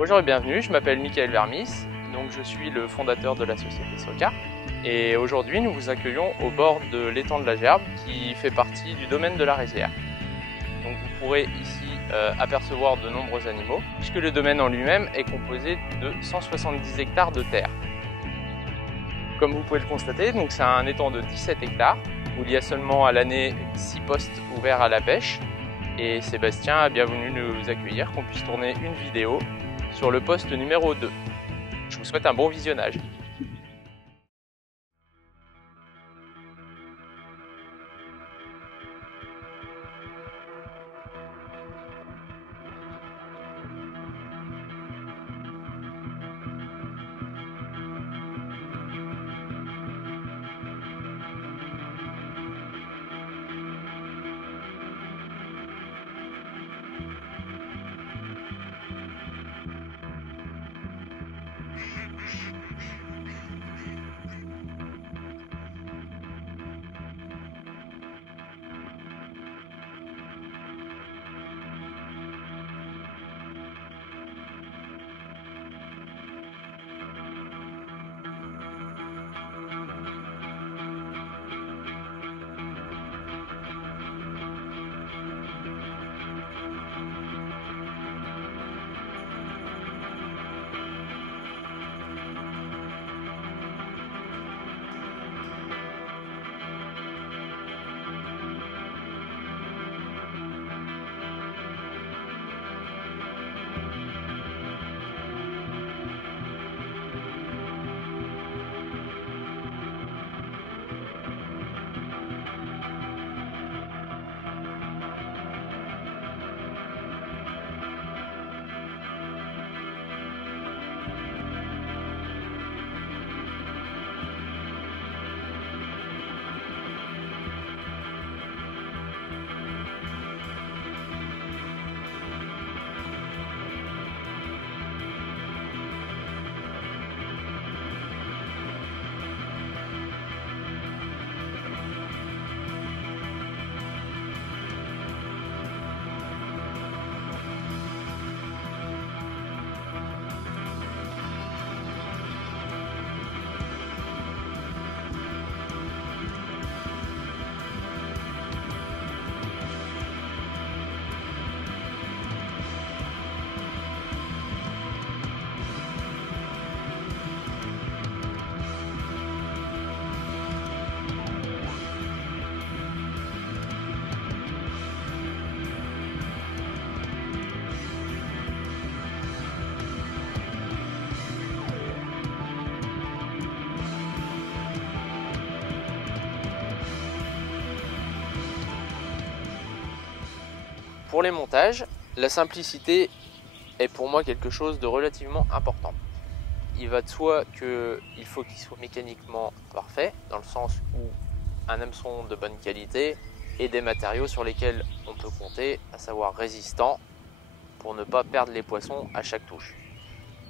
Bonjour et bienvenue, je m'appelle Michael Vermis, donc je suis le fondateur de la société Soca. Et aujourd'hui nous vous accueillons au bord de l'étang de la Gerbe qui fait partie du domaine de la Rizière. Donc vous pourrez ici apercevoir de nombreux animaux, puisque le domaine en lui-même est composé de 170 hectares de terre. Comme vous pouvez le constater, c'est un étang de 17 hectares, où il y a seulement à l'année 6 postes ouverts à la pêche. Et Sébastien a bien voulu nous accueillir, qu'on puisse tourner une vidéo sur le poste numéro 2. Je vous souhaite un bon visionnage. Pour les montages, la simplicité est pour moi quelque chose de relativement important. Il va de soi qu'il faut qu'il soit mécaniquement parfait, dans le sens où un hameçon de bonne qualité et des matériaux sur lesquels on peut compter, à savoir résistants, pour ne pas perdre les poissons à chaque touche.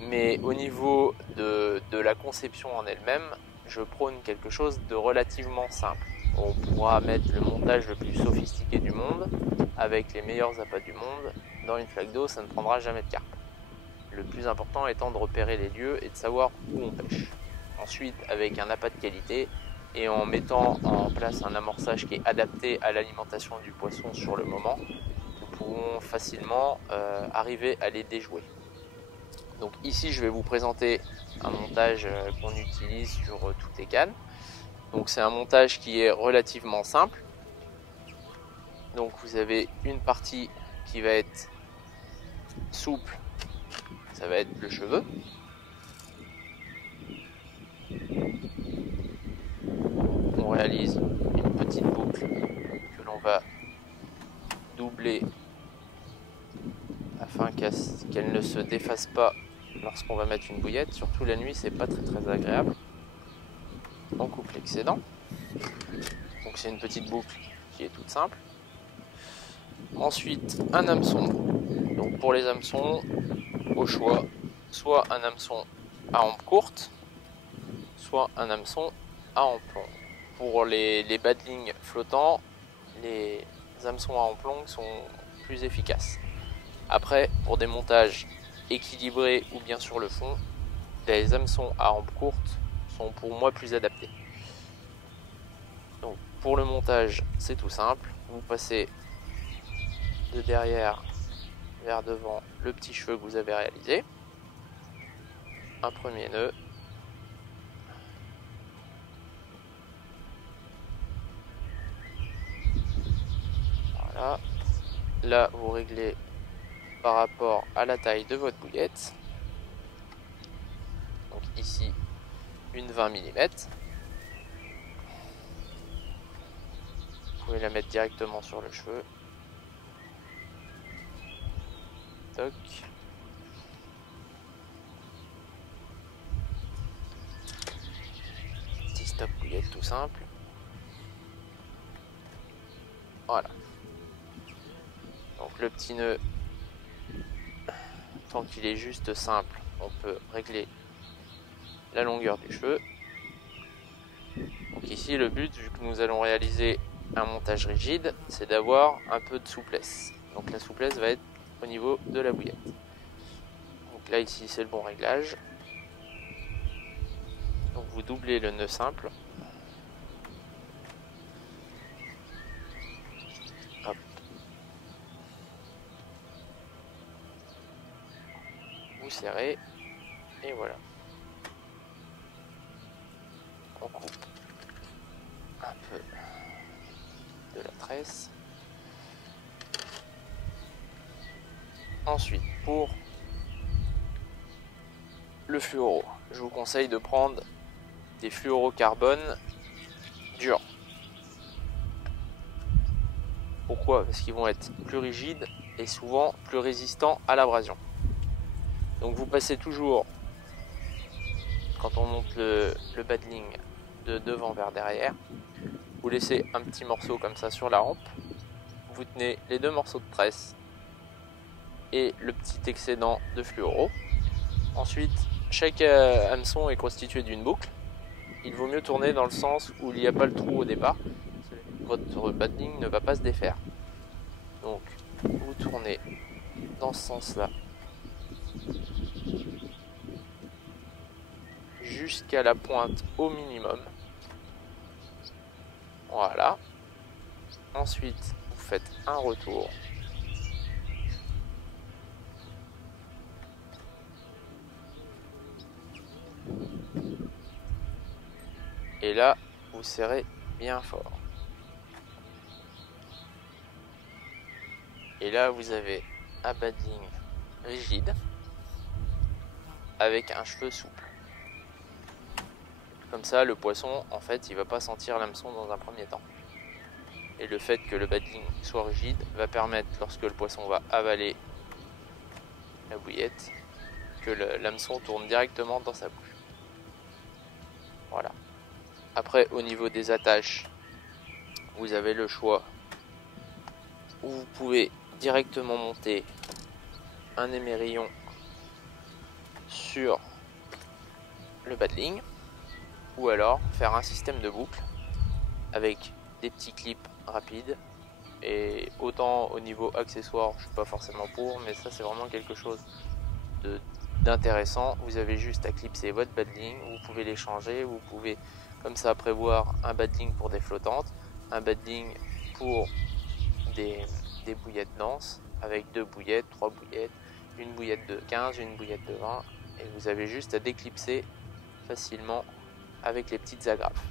Mais au niveau de la conception en elle-même, je prône quelque chose de relativement simple. On pourra mettre le montage le plus sophistiqué du monde, avec les meilleurs appâts du monde. Dans une flaque d'eau, ça ne prendra jamais de carpe. Le plus important étant de repérer les lieux et de savoir où on pêche. Ensuite, avec un appât de qualité et en mettant en place un amorçage qui est adapté à l'alimentation du poisson sur le moment, nous pourrons facilement arriver à les déjouer. Donc ici, je vais vous présenter un montage qu'on utilise sur toutes les cannes. Donc c'est un montage qui est relativement simple. Donc vous avez une partie qui va être souple, ça va être le cheveu. On réalise une petite boucle que l'on va doubler afin qu'elle ne se défasse pas lorsqu'on va mettre une bouillette. Surtout la nuit, c'est pas très agréable. On coupe l'excédent. Donc c'est une petite boucle qui est toute simple. Ensuite, un hameçon. Donc pour les hameçons, au choix, soit un hameçon à hampe courte, soit un hameçon à emplon. Pour les bas de ligne flottants, les hameçons à emplon sont plus efficaces. Après, pour des montages équilibré ou bien sur le fond, les hameçons à hampe courte sont pour moi plus adaptés. Donc pour le montage, c'est tout simple. Vous passez de derrière vers devant le petit cheveu que vous avez réalisé. Un premier nœud. Voilà. Là, vous réglez par rapport à la taille de votre bouillette. Donc ici, une 20 mm. Vous pouvez la mettre directement sur le cheveu. Toc. Petit stop bouillette tout simple. Voilà. Donc le petit nœud, tant qu'il est juste simple, on peut régler la longueur du cheveu. Donc ici le but, vu que nous allons réaliser un montage rigide, c'est d'avoir un peu de souplesse. Donc la souplesse va être au niveau de la bouillette. Donc là ici c'est le bon réglage. Donc vous doublez le nœud simple. Hop. Vous serrez et voilà. On coupe un peu de la tresse. Ensuite, pour le fluoro, je vous conseille de prendre des fluorocarbone durs. Pourquoi? Parce qu'ils vont être plus rigides et souvent plus résistants à l'abrasion. Donc vous passez toujours, quand on monte le badling de devant vers derrière, vous laissez un petit morceau comme ça sur la rampe, vous tenez les deux morceaux de tresse et le petit excédent de fluoro. Ensuite, chaque hameçon est constitué d'une boucle. Il vaut mieux tourner dans le sens où il n'y a pas le trou au départ. Votre badling ne va pas se défaire. Donc, vous tournez dans ce sens-là jusqu'à la pointe au minimum. Voilà. Ensuite, vous faites un retour. Et là, vous serrez bien fort. Et là, vous avez un badling rigide avec un cheveu souple. Comme ça, le poisson, en fait, il va pas sentir l'hameçon dans un premier temps. Et le fait que le badling soit rigide va permettre, lorsque le poisson va avaler la bouillette, que l'hameçon tourne directement dans sa bouche. Voilà. Après, au niveau des attaches, vous avez le choix où vous pouvez directement monter un émerillon sur le badling, ou alors faire un système de boucle avec des petits clips rapides. Et autant au niveau accessoire, je suis pas forcément pour, mais ça c'est vraiment quelque chose d'intéressant. Vous avez juste à clipser votre badling, vous pouvez les changer, vous pouvez comme ça prévoir un badling pour des flottantes, un badling pour des bouillettes denses, avec 2 bouillettes, 3 bouillettes, une bouillette de 15, une bouillette de 20, et vous avez juste à déclipser facilement avec les petites agrafes.